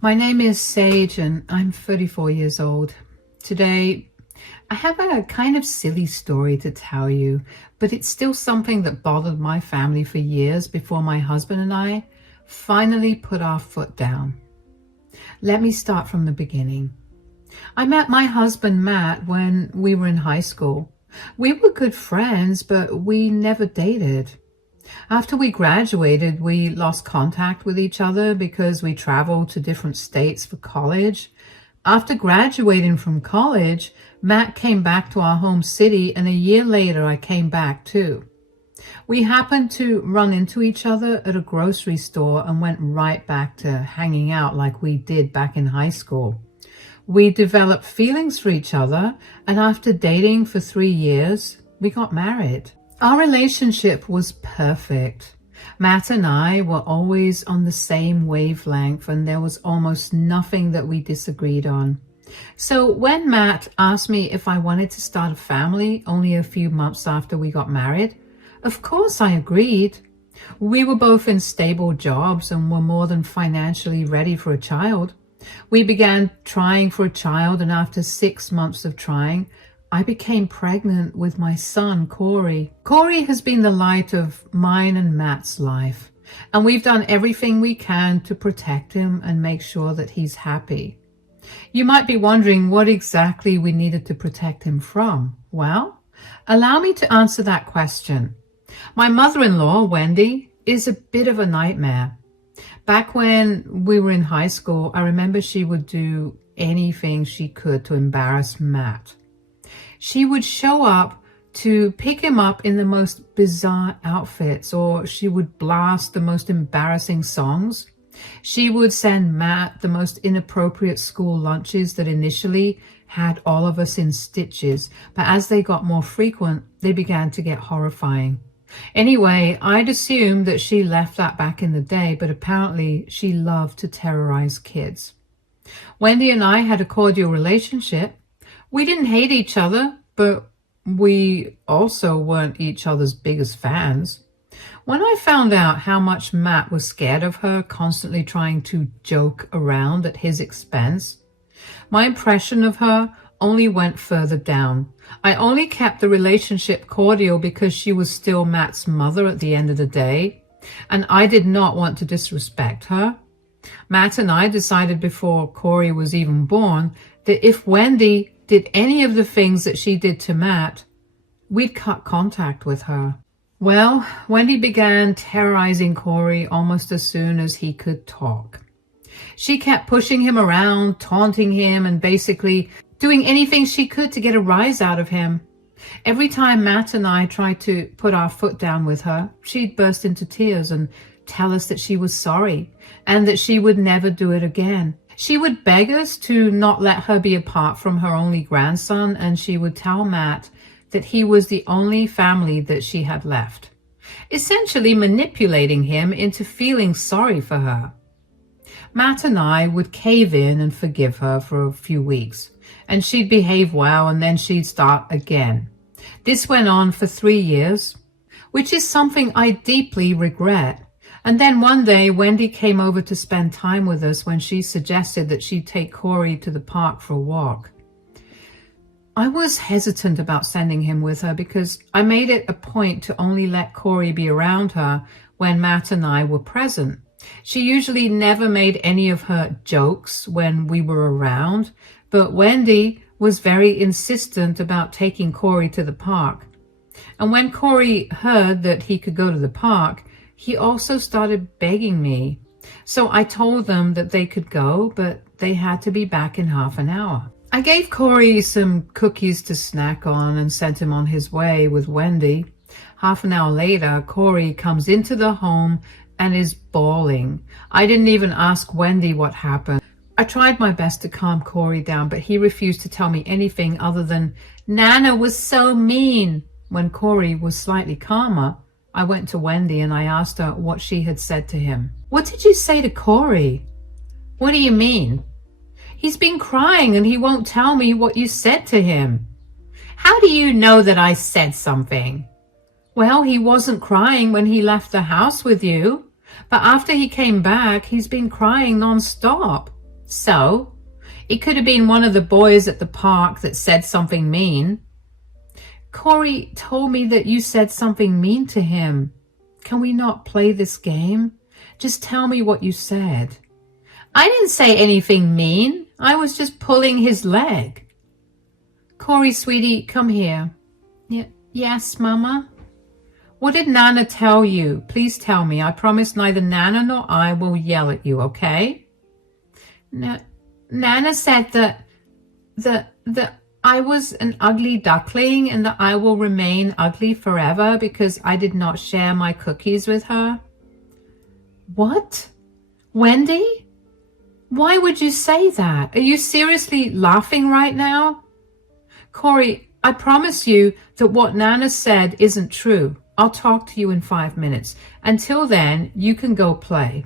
My name is Sage and I'm 34 years old. Today, I have a kind of silly story to tell you, but it's still something that bothered my family for years before my husband and I finally put our foot down. Let me start from the beginning. I met my husband Matt when we were in high school. We were good friends, but we never dated. After we graduated, we lost contact with each other because we traveled to different states for college. After graduating from college, Matt came back to our home city, and a year later I came back too. We happened to run into each other at a grocery store and went right back to hanging out like we did back in high school. We developed feelings for each other, and after dating for 3 years, we got married. Our relationship was perfect. Matt and I were always on the same wavelength, and there was almost nothing that we disagreed on. So when Matt asked me if I wanted to start a family only a few months after we got married, of course I agreed. We were both in stable jobs and were more than financially ready for a child. We began trying for a child, and after 6 months of trying, I became pregnant with my son, Corey. Corey has been the light of mine and Matt's life, and we've done everything we can to protect him and make sure that he's happy. You might be wondering what exactly we needed to protect him from. Well, allow me to answer that question. My mother-in-law, Wendy, is a bit of a nightmare. Back when we were in high school, I remember she would do anything she could to embarrass Matt. She would show up to pick him up in the most bizarre outfits, or she would blast the most embarrassing songs. She would send Matt the most inappropriate school lunches that initially had all of us in stitches, but as they got more frequent, they began to get horrifying. Anyway, I'd assumed that she left that back in the day, but apparently she loved to terrorize kids. Wendy and I had a cordial relationship. We didn't hate each other, but we also weren't each other's biggest fans. When I found out how much Matt was scared of her, constantly trying to joke around at his expense, my impression of her only went further down. I only kept the relationship cordial because she was still Matt's mother at the end of the day, and I did not want to disrespect her. Matt and I decided before Corey was even born that if Wendy did any of the things that she did to Matt, we'd cut contact with her. Well, Wendy began terrorizing Corey almost as soon as he could talk. She kept pushing him around, taunting him, and basically doing anything she could to get a rise out of him. Every time Matt and I tried to put our foot down with her, she'd burst into tears and tell us that she was sorry and that she would never do it again. She would beg us to not let her be apart from her only grandson, and she would tell Matt that he was the only family that she had left, essentially manipulating him into feeling sorry for her. Matt and I would cave in and forgive her for a few weeks, and she'd behave well, and then she'd start again. This went on for 3 years, which is something I deeply regret. And then one day, Wendy came over to spend time with us when she suggested that she'd take Corey to the park for a walk. I was hesitant about sending him with her because I made it a point to only let Corey be around her when Matt and I were present. She usually never made any of her jokes when we were around, but Wendy was very insistent about taking Corey to the park. And when Corey heard that he could go to the park, he also started begging me. So I told them that they could go, but they had to be back in half an hour. I gave Corey some cookies to snack on and sent him on his way with Wendy. Half an hour later, Corey comes into the home and is bawling. I didn't even ask Wendy what happened. I tried my best to calm Corey down, but he refused to tell me anything other than, "Nana was so mean." When Corey was slightly calmer, I went to Wendy and I asked her what she had said to him. "What did you say to Corey?" "What do you mean?" "He's been crying and he won't tell me what you said to him." "How do you know that I said something?" "Well, he wasn't crying when he left the house with you, but after he came back, he's been crying non-stop." So, it could have been one of the boys at the park that said something mean. Corey told me that you said something mean to him. Can we not play this game? Just tell me what you said. I didn't say anything mean. I was just pulling his leg. Corey, sweetie, come here. Yes, Mama? What did Nana tell you? Please tell me. I promise neither Nana nor I will yell at you, okay? Nana said that I was an ugly duckling and that I will remain ugly forever because I did not share my cookies with her. What? Wendy? Why would you say that? Are you seriously laughing right now? Corey, I promise you that what Nana said isn't true. I'll talk to you in 5 minutes. Until then, you can go play.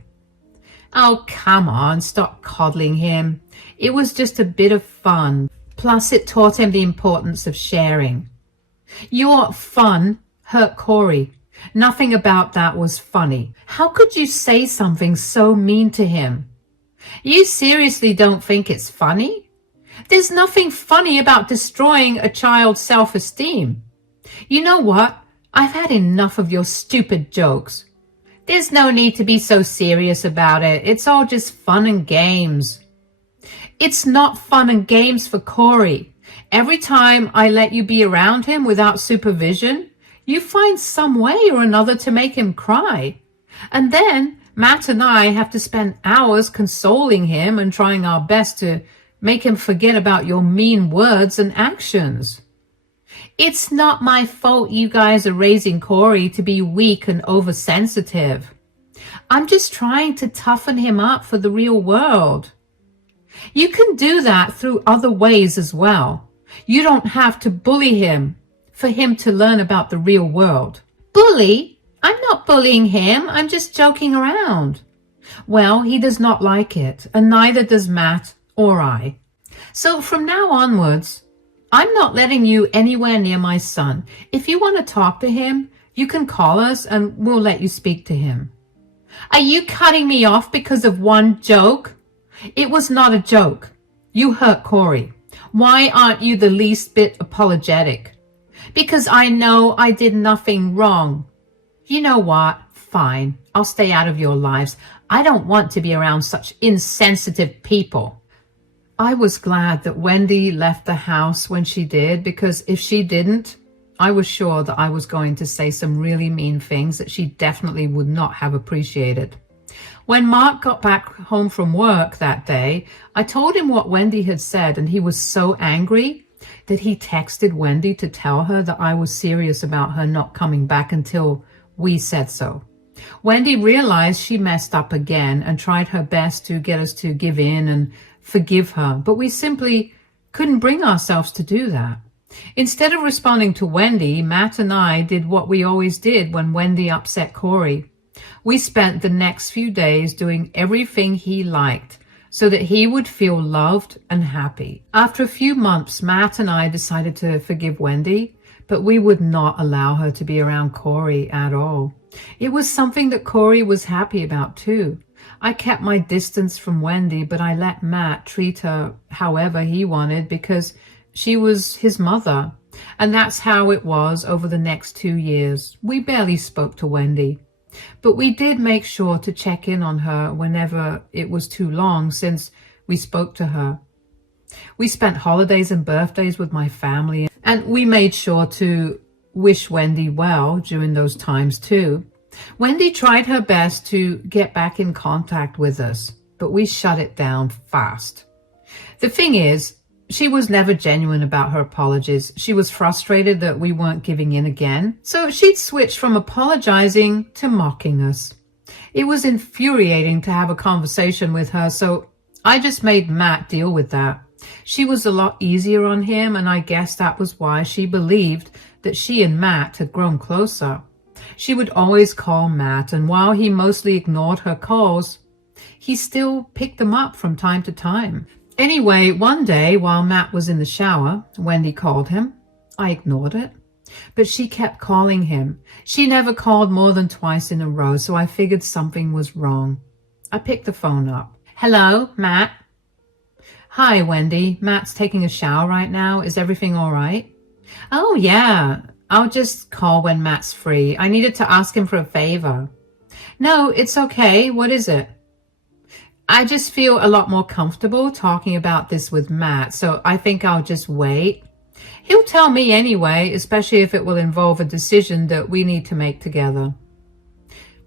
Oh, come on, stop coddling him. It was just a bit of fun. Plus, it taught him the importance of sharing. Your fun hurt Corey. Nothing about that was funny. How could you say something so mean to him? You seriously don't think it's funny? There's nothing funny about destroying a child's self-esteem. You know what? I've had enough of your stupid jokes. There's no need to be so serious about it. It's all just fun and games. It's not fun and games for Corey. Every time I let you be around him without supervision, you find some way or another to make him cry. And then Matt and I have to spend hours consoling him and trying our best to make him forget about your mean words and actions. It's not my fault you guys are raising Corey to be weak and oversensitive. I'm just trying to toughen him up for the real world. You can do that through other ways as well. You don't have to bully him for him to learn about the real world. Bully? I'm not bullying him. I'm just joking around. Well, he does not like it, and neither does Matt or I. So from now onwards, I'm not letting you anywhere near my son. If you want to talk to him, you can call us and we'll let you speak to him. Are you cutting me off because of one joke? It was not a joke. You hurt Corey. Why aren't you the least bit apologetic? Because I know I did nothing wrong. You know what? Fine. I'll stay out of your lives. I don't want to be around such insensitive people. I was glad that Wendy left the house when she did, because if she didn't, I was sure that I was going to say some really mean things that she definitely would not have appreciated. When Mark got back home from work that day, I told him what Wendy had said, and he was so angry that he texted Wendy to tell her that I was serious about her not coming back until we said so. Wendy realized she messed up again and tried her best to get us to give in and forgive her, but we simply couldn't bring ourselves to do that. Instead of responding to Wendy, Matt and I did what we always did when Wendy upset Corey. We spent the next few days doing everything he liked so that he would feel loved and happy. After a few months, Matt and I decided to forgive Wendy, but we would not allow her to be around Corey at all. It was something that Corey was happy about too. I kept my distance from Wendy, but I let Matt treat her however he wanted because she was his mother. And that's how it was over the next 2 years. We barely spoke to Wendy, but we did make sure to check in on her whenever it was too long since we spoke to her. We spent holidays and birthdays with my family, and we made sure to wish Wendy well during those times too. Wendy tried her best to get back in contact with us, but we shut it down fast. The thing is, she was never genuine about her apologies. She was frustrated that we weren't giving in again, so she'd switched from apologizing to mocking us. It was infuriating to have a conversation with her, so I just made Matt deal with that. She was a lot easier on him, and I guess that was why she believed that she and Matt had grown closer. She would always call Matt, and while he mostly ignored her calls, he still picked them up from time to time. Anyway, one day while Matt was in the shower, Wendy called him. I ignored it, but she kept calling him. She never called more than twice in a row, so I figured something was wrong. I picked the phone up. Hello, Matt. Hi, Wendy. Matt's taking a shower right now. Is everything all right? Oh, yeah. I'll just call when Matt's free. I needed to ask him for a favor. No, it's okay. What is it? I just feel a lot more comfortable talking about this with Matt, so I think I'll just wait. He'll tell me anyway, especially if it will involve a decision that we need to make together.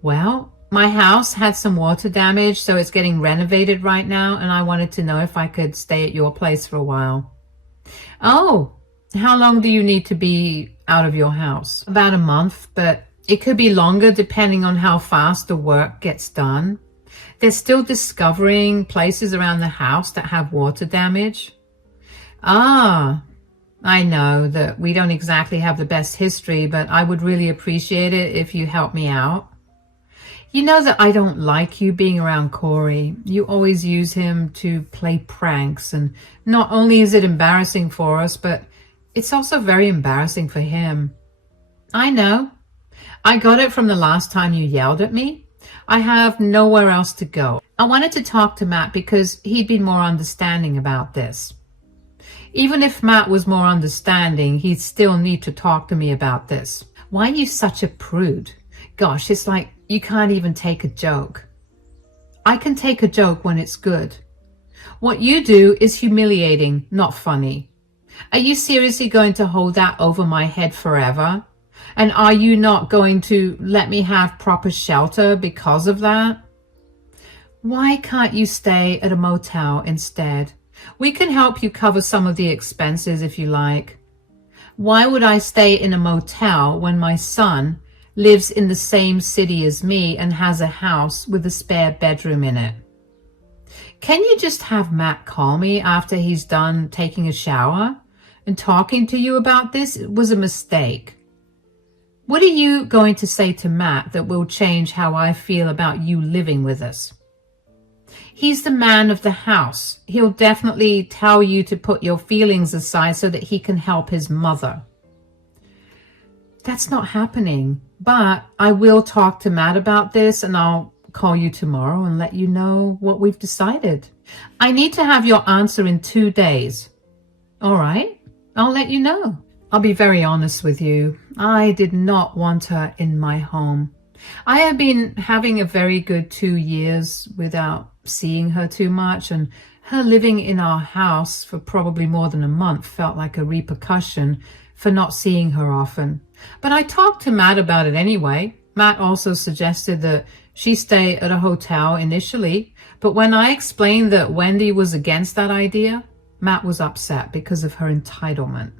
Well, my house had some water damage, so it's getting renovated right now, and I wanted to know if I could stay at your place for a while. Oh, how long do you need to be out of your house? About a month, but it could be longer depending on how fast the work gets done. They're still discovering places around the house that have water damage. Ah, I know that we don't exactly have the best history, but I would really appreciate it if you help me out. You know that I don't like you being around Corey. You always use him to play pranks, and not only is it embarrassing for us, but it's also very embarrassing for him. I know. I got it from the last time you yelled at me. I have nowhere else to go. I wanted to talk to Matt because he'd been more understanding about this. Even if Matt was more understanding, he'd still need to talk to me about this. Why are you such a prude? Gosh, it's like you can't even take a joke. I can take a joke when it's good. What you do is humiliating, not funny. Are you seriously going to hold that over my head forever? And are you not going to let me have proper shelter because of that? Why can't you stay at a motel instead? We can help you cover some of the expenses if you like. Why would I stay in a motel when my son lives in the same city as me and has a house with a spare bedroom in it? Can you just have Matt call me after he's done taking a shower and talking to you about this? It was a mistake. What are you going to say to Matt that will change how I feel about you living with us? He's the man of the house. He'll definitely tell you to put your feelings aside so that he can help his mother. That's not happening, but I will talk to Matt about this, and I'll call you tomorrow and let you know what we've decided. I need to have your answer in 2 days. All right, I'll let you know. I'll be very honest with you. I did not want her in my home. I have been having a very good 2 years without seeing her too much, and her living in our house for probably more than a month felt like a repercussion for not seeing her often. But I talked to Matt about it anyway. Matt also suggested that she stay at a hotel initially, but when I explained that Wendy was against that idea, Matt was upset because of her entitlement.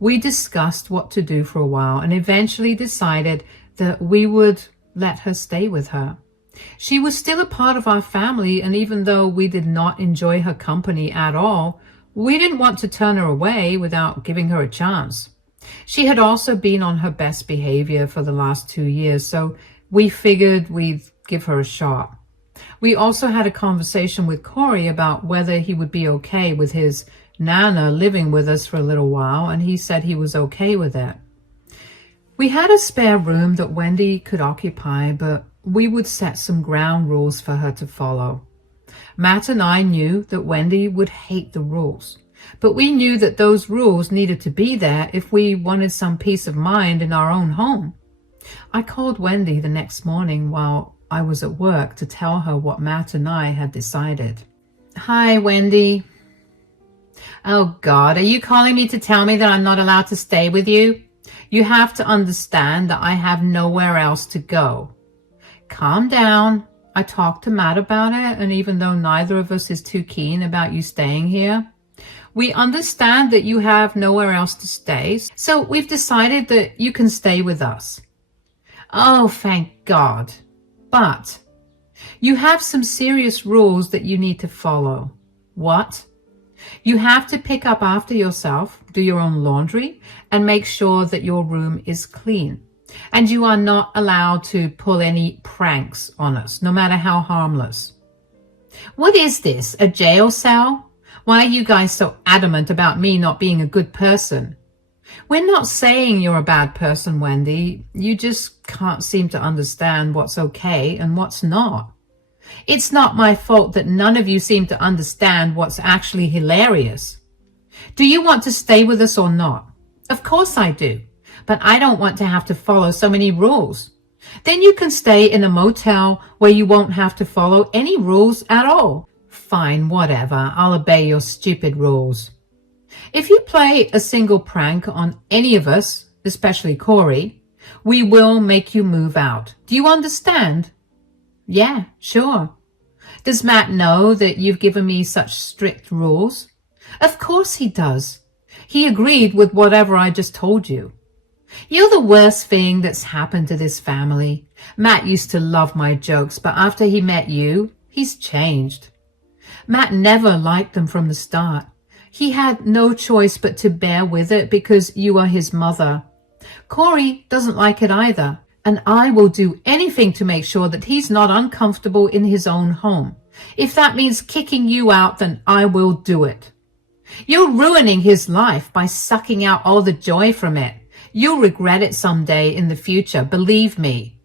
We discussed what to do for a while and eventually decided that we would let her stay with her. She was still a part of our family, and even though we did not enjoy her company at all, we didn't want to turn her away without giving her a chance. She had also been on her best behavior for the last 2 years, so we figured we'd give her a shot. We also had a conversation with Corey about whether he would be okay with his Nana living with us for a little while, and he said he was okay with it. We had a spare room that Wendy could occupy, but we would set some ground rules for her to follow. Matt and I knew that Wendy would hate the rules, but we knew that those rules needed to be there if we wanted some peace of mind in our own home. I called Wendy the next morning while I was at work to tell her what Matt and I had decided. Hi, Wendy. Oh God, are you calling me to tell me that I'm not allowed to stay with you? You have to understand that I have nowhere else to go. Calm down. I talked to Matt about it, and even though neither of us is too keen about you staying here, we understand that you have nowhere else to stay, so we've decided that you can stay with us. Oh, thank God. But you have some serious rules that you need to follow. What? You have to pick up after yourself, do your own laundry, and make sure that your room is clean. And you are not allowed to pull any pranks on us, no matter how harmless. What is this, a jail cell? Why are you guys so adamant about me not being a good person? We're not saying you're a bad person, Wendy. You just can't seem to understand what's okay and what's not. It's not my fault that none of you seem to understand what's actually hilarious. Do you want to stay with us or not? Of course I do, but I don't want to have to follow so many rules. Then you can stay in a motel where you won't have to follow any rules at all. Fine, whatever. I'll obey your stupid rules. If you play a single prank on any of us, especially Corey, we will make you move out. Do you understand? Yeah, sure. Does Matt know that you've given me such strict rules? Of course he does. He agreed with whatever I just told you. You're the worst thing that's happened to this family. Matt used to love my jokes, but after he met you, he's changed. Matt never liked them from the start. He had no choice but to bear with it because you are his mother. Corey doesn't like it either, and I will do anything to make sure that he's not uncomfortable in his own home. If that means kicking you out, then I will do it. You're ruining his life by sucking out all the joy from it. You'll regret it someday in the future, believe me.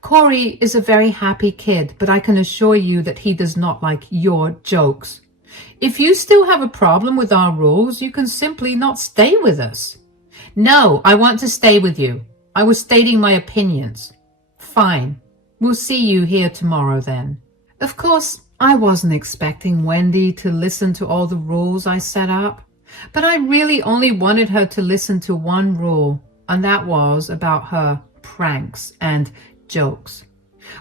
Corey is a very happy kid, but I can assure you that he does not like your jokes. If you still have a problem with our rules, you can simply not stay with us. No, I want to stay with you. I was stating my opinions. Fine. We'll see you here tomorrow then. Of course, I wasn't expecting Wendy to listen to all the rules I set up, but I really only wanted her to listen to one rule, and that was about her pranks and jokes.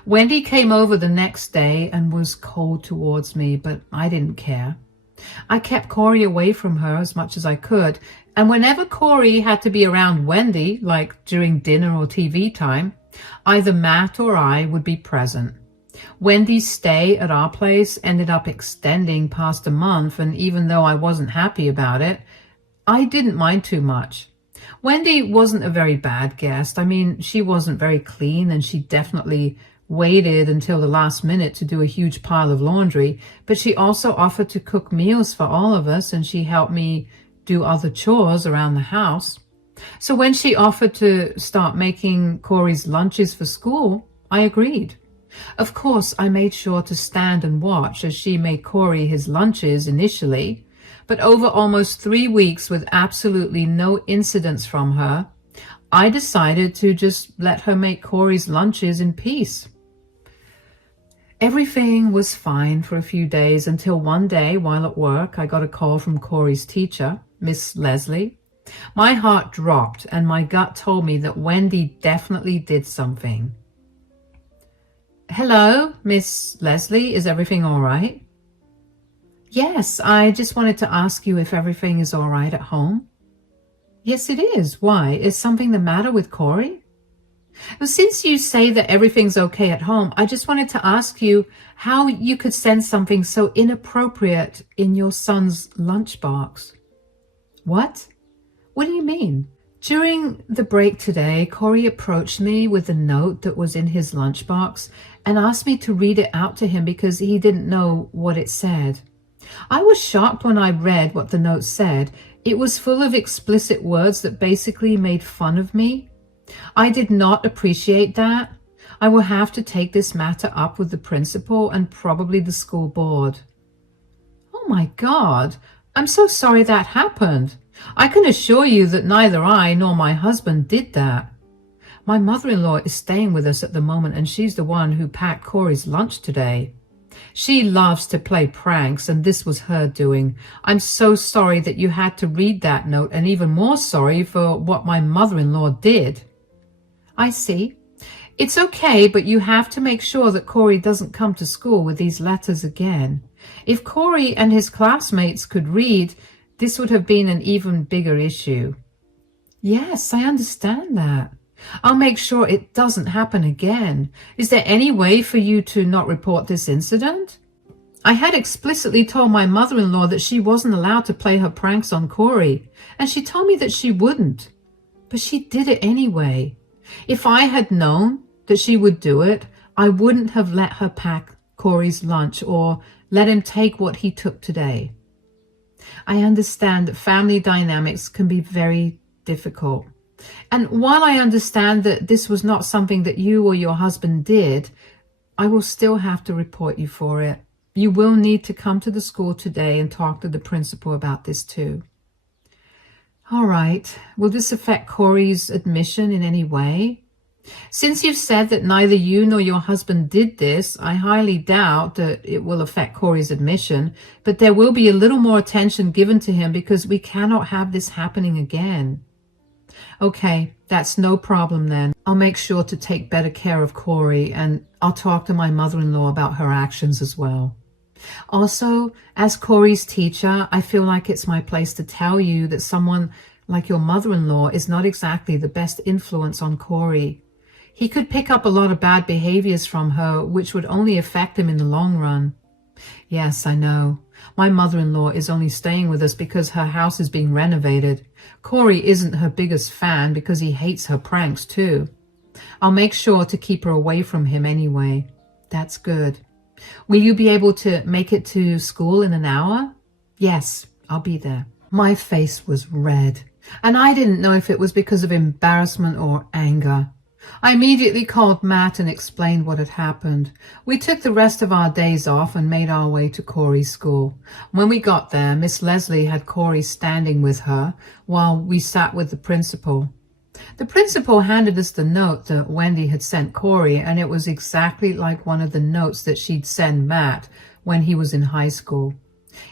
Wendy came over the next day and was cold towards me, but I didn't care. I kept Corey away from her as much as I could, and whenever Corey had to be around Wendy, like during dinner or TV time, either Matt or I would be present. Wendy's stay at our place ended up extending past a month, and even though I wasn't happy about it, I didn't mind too much. Wendy wasn't a very bad guest. I mean, she wasn't very clean, and she definitely waited until the last minute to do a huge pile of laundry, but she also offered to cook meals for all of us, and she helped me do other chores around the house. So when she offered to start making Corey's lunches for school, I agreed. Of course, I made sure to stand and watch as she made Corey his lunches initially, but over almost 3 weeks with absolutely no incidents from her, I decided to just let her make Corey's lunches in peace. Everything was fine for a few days until one day while at work, I got a call from Corey's teacher, Miss Leslie. My heart dropped and my gut told me that Wendy definitely did something. Hello, Miss Leslie, is everything all right? Yes, I just wanted to ask you if everything is all right at home. Yes, it is. Why? Is something the matter with Corey? Well, since you say that everything's okay at home, I just wanted to ask you how you could send something so inappropriate in your son's lunchbox. What? What do you mean? During the break today, Corey approached me with a note that was in his lunchbox and asked me to read it out to him because he didn't know what it said. I was shocked when I read what the note said. It was full of explicit words that basically made fun of me. I did not appreciate that. I will have to take this matter up with the principal and probably the school board. Oh my God, I'm so sorry that happened. I can assure you that neither I nor my husband did that. My mother-in-law is staying with us at the moment, and she's the one who packed Corey's lunch today. She loves to play pranks, and this was her doing. I'm so sorry that you had to read that note, and even more sorry for what my mother-in-law did. I see. It's okay, but you have to make sure that Corey doesn't come to school with these letters again. If Corey and his classmates could read, this would have been an even bigger issue. Yes, I understand that. I'll make sure it doesn't happen again. Is there any way for you to not report this incident? I had explicitly told my mother-in-law that she wasn't allowed to play her pranks on Corey, and she told me that she wouldn't. But she did it anyway. If I had known that she would do it, I wouldn't have let her pack Corey's lunch or let him take what he took today. I understand that family dynamics can be very difficult. And while I understand that this was not something that you or your husband did, I will still have to report you for it. You will need to come to the school today and talk to the principal about this too. All right. Will this affect Corey's admission in any way? Since you've said that neither you nor your husband did this, I highly doubt that it will affect Corey's admission, but there will be a little more attention given to him because we cannot have this happening again. Okay, that's no problem then. I'll make sure to take better care of Corey, and I'll talk to my mother-in-law about her actions as well. Also, as Corey's teacher, I feel like it's my place to tell you that someone like your mother-in-law is not exactly the best influence on Corey. He could pick up a lot of bad behaviors from her, which would only affect him in the long run. Yes, I know. My mother-in-law is only staying with us because her house is being renovated. Corey isn't her biggest fan because he hates her pranks too. I'll make sure to keep her away from him anyway. That's good. Will you be able to make it to school in an hour? Yes, I'll be there. My face was red, and I didn't know if it was because of embarrassment or anger. I immediately called Matt and explained what had happened. We took the rest of our days off and made our way to Corey's school. When we got there, Miss Leslie had Corey standing with her while we sat with the principal. The principal handed us the note that Wendy had sent Corey, and it was exactly like one of the notes that she'd send Matt when he was in high school.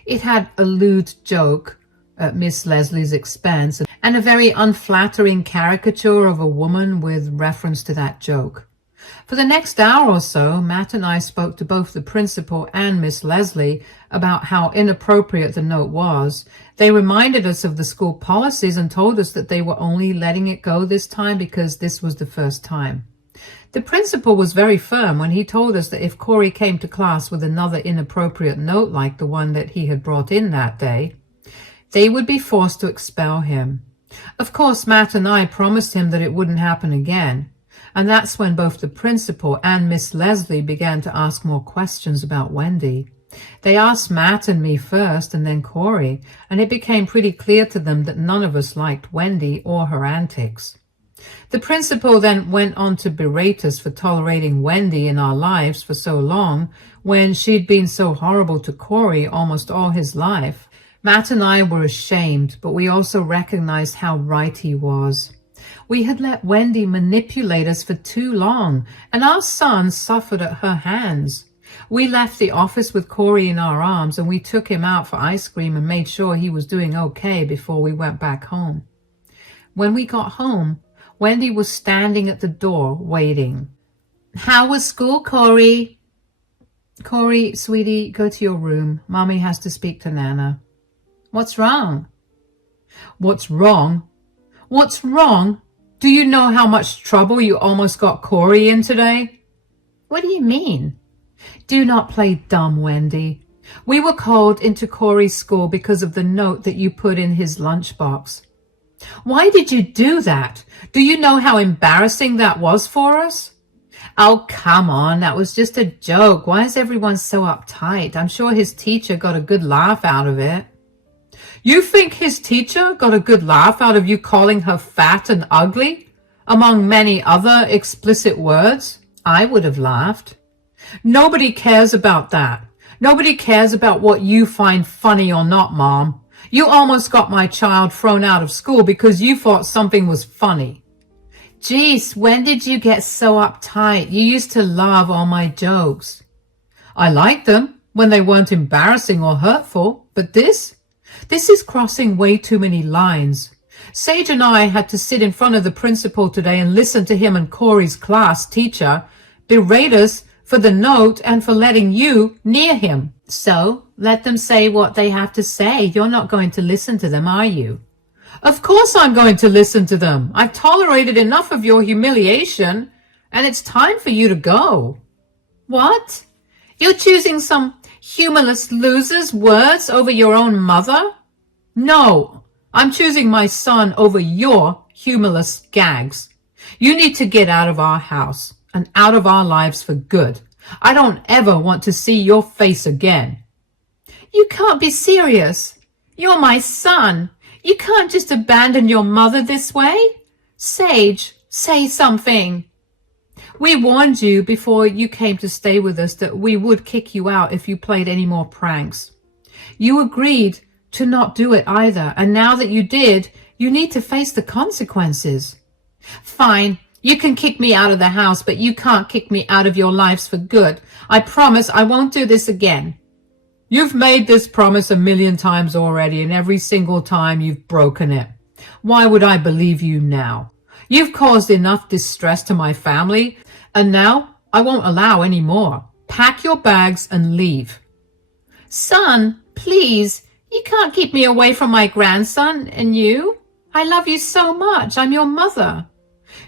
It had a lewd joke at Miss Leslie's expense and a very unflattering caricature of a woman with reference to that joke. For the next hour or so, Matt and I spoke to both the principal and Miss Leslie about how inappropriate the note was. They reminded us of the school policies and told us that they were only letting it go this time because this was the first time. The principal was very firm when he told us that if Corey came to class with another inappropriate note like the one that he had brought in that day, they would be forced to expel him. Of course, Matt and I promised him that it wouldn't happen again. And that's when both the principal and Miss Leslie began to ask more questions about Wendy. They asked Matt and me first and then Corey, and it became pretty clear to them that none of us liked Wendy or her antics. The principal then went on to berate us for tolerating Wendy in our lives for so long when she'd been so horrible to Corey almost all his life. Matt and I were ashamed, but we also recognized how right he was. We had let Wendy manipulate us for too long, and our son suffered at her hands. We left the office with Corey in our arms, and we took him out for ice cream and made sure he was doing okay before we went back home. When we got home, Wendy was standing at the door waiting. How was school, Corey? Corey, sweetie, go to your room. Mommy has to speak to Nana. What's wrong? What's wrong? What's wrong? Do you know how much trouble you almost got Corey in today? What do you mean? Do not play dumb, Wendy. We were called into Corey's school because of the note that you put in his lunchbox. Why did you do that? Do you know how embarrassing that was for us? Oh, come on. That was just a joke. Why is everyone so uptight? I'm sure his teacher got a good laugh out of it. You think his teacher got a good laugh out of you calling her fat and ugly, among many other explicit words? I would have laughed. Nobody cares about that. Nobody cares about what you find funny or not, Mom. You almost got my child thrown out of school because you thought something was funny. Geez, when did you get so uptight? You used to love all my jokes. I liked them when they weren't embarrassing or hurtful, but this is crossing way too many lines. Sage and I had to sit in front of the principal today and listen to him and Corey's class teacher berate us for the note and for letting you near him. So let them say what they have to say. You're not going to listen to them, are you? Of course I'm going to listen to them. I've tolerated enough of your humiliation, and it's time for you to go. What? You're choosing some humorless loser's words over your own mother? No, I'm choosing my son over your humorless gags. You need to get out of our house and out of our lives for good. I don't ever want to see your face again. You can't be serious. You're my son. You can't just abandon your mother this way. Sage, say something. We warned you before you came to stay with us that we would kick you out if you played any more pranks. You agreed to not do it either, and now that you did, you need to face the consequences. Fine, you can kick me out of the house, but you can't kick me out of your lives for good. I promise I won't do this again. You've made this promise 1,000,000 times already, and every single time you've broken it. Why would I believe you now? You've caused enough distress to my family, and now I won't allow any more. Pack your bags and leave. Son, please, you can't keep me away from my grandson and you. I love you so much. I'm your mother.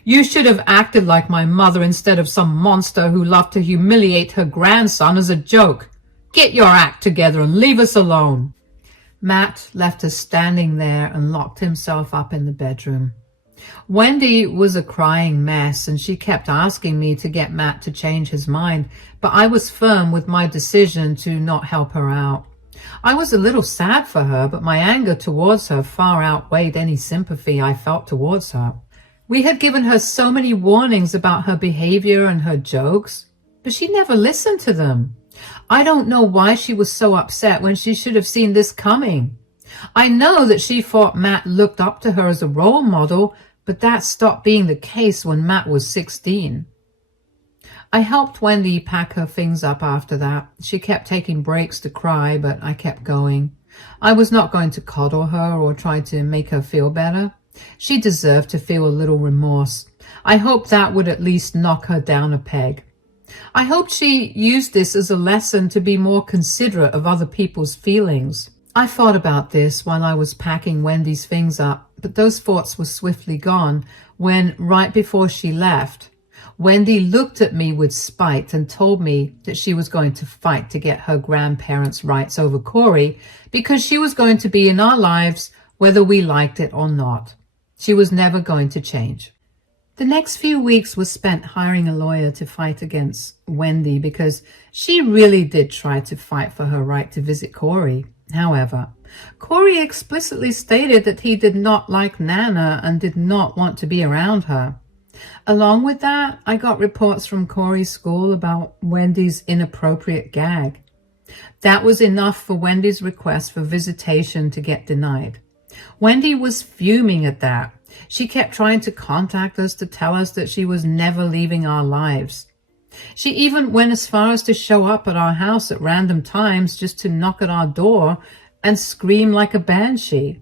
You should have acted like my mother instead of some monster who loved to humiliate her grandson as a joke. Get your act together and leave us alone. Matt left us standing there and locked himself up in the bedroom. Wendy was a crying mess, and she kept asking me to get Matt to change his mind, but I was firm with my decision to not help her out. I was a little sad for her, but my anger towards her far outweighed any sympathy I felt towards her. We had given her so many warnings about her behavior and her jokes, but she never listened to them. I don't know why she was so upset when she should have seen this coming. I know that she thought Matt looked up to her as a role model, but that stopped being the case when Matt was 16. I helped Wendy pack her things up after that. She kept taking breaks to cry, but I kept going. I was not going to coddle her or try to make her feel better. She deserved to feel a little remorse. I hoped that would at least knock her down a peg. I hoped she used this as a lesson to be more considerate of other people's feelings. I thought about this while I was packing Wendy's things up, but those thoughts were swiftly gone when, right before she left, Wendy looked at me with spite and told me that she was going to fight to get her grandparents' rights over Corey because she was going to be in our lives whether we liked it or not. She was never going to change. The next few weeks was spent hiring a lawyer to fight against Wendy because she really did try to fight for her right to visit Corey. However, Corey explicitly stated that he did not like Nana and did not want to be around her. Along with that, I got reports from Corey's school about Wendy's inappropriate gag. That was enough for Wendy's request for visitation to get denied. Wendy was fuming at that. She kept trying to contact us to tell us that she was never leaving our lives. She even went as far as to show up at our house at random times just to knock at our door and scream like a banshee.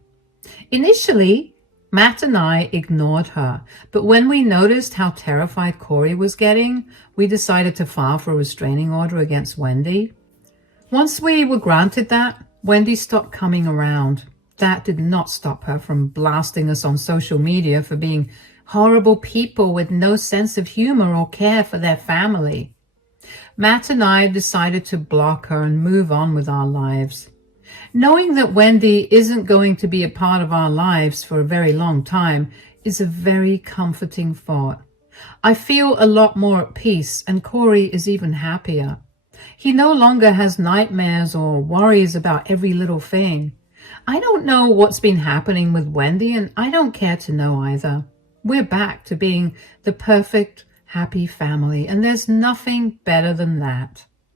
Initially, Matt and I ignored her, but when we noticed how terrified Corey was getting, we decided to file for a restraining order against Wendy. Once we were granted that, Wendy stopped coming around. That did not stop her from blasting us on social media for being horrible people with no sense of humor or care for their family. Matt and I decided to block her and move on with our lives. Knowing that Wendy isn't going to be a part of our lives for a very long time is a very comforting thought. I feel a lot more at peace, and Corey is even happier. He no longer has nightmares or worries about every little thing. I don't know what's been happening with Wendy, and I don't care to know either. We're back to being the perfect, happy family, and there's nothing better than that.